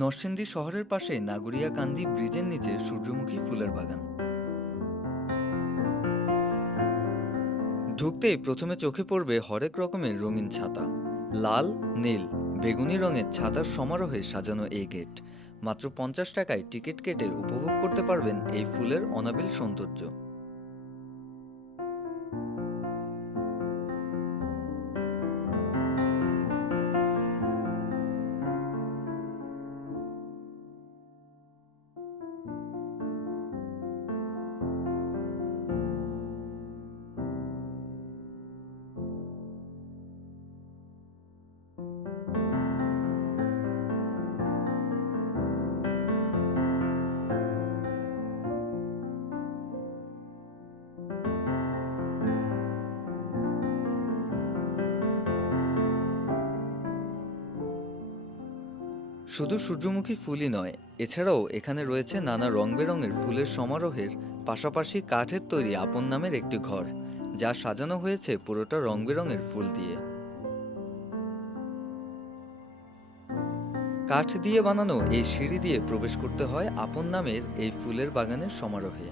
নরসিংদী শহরের পাশে নাগরিয়াকান্দি ব্রিজের নিচে সূর্যমুখী ফুলের বাগান। ঢুকতেই প্রথমে চোখে পড়বে হরেক রকমের রঙিন ছাতা। লাল, নীল, বেগুনি রঙের ছাতার সমারোহে সাজানো এই গেট। মাত্র 50 টাকায় টিকিট কেটে উপভোগ করতে পারবেন এই ফুলের অনাবিল সৌন্দর্য। শুধু সূর্যমুখী ফুলই নয়, এছাড়াও এখানে রয়েছে নানা রং বেরঙের ফুলের সমারোহের পাশাপাশি কাঠের তৈরি আপন নামের একটি ঘর, যা সাজানো হয়েছে পুরোটা রং বেরঙের ফুল দিয়ে। কাঠ দিয়ে বানানো এই সিঁড়ি দিয়ে প্রবেশ করতে হয় আপন নামের এই ফুলের বাগানের সমারোহে।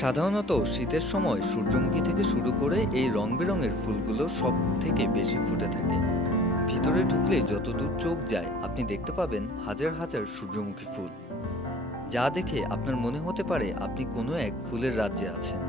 সাধারণত শীতের সময় সূর্যমুখী থেকে শুরু করে এই রং বেরঙের ফুলগুলো সব থেকে বেশি ফুটে থাকে। ভিতরে ঢুকলে যতদূর চোখ যায় আপনি দেখতে পাবেন হাজার হাজার সূর্যমুখী ফুল, যা দেখে আপনার মনে হতে পারে আপনি কোনো এক ফুলের রাজ্যে আছেন।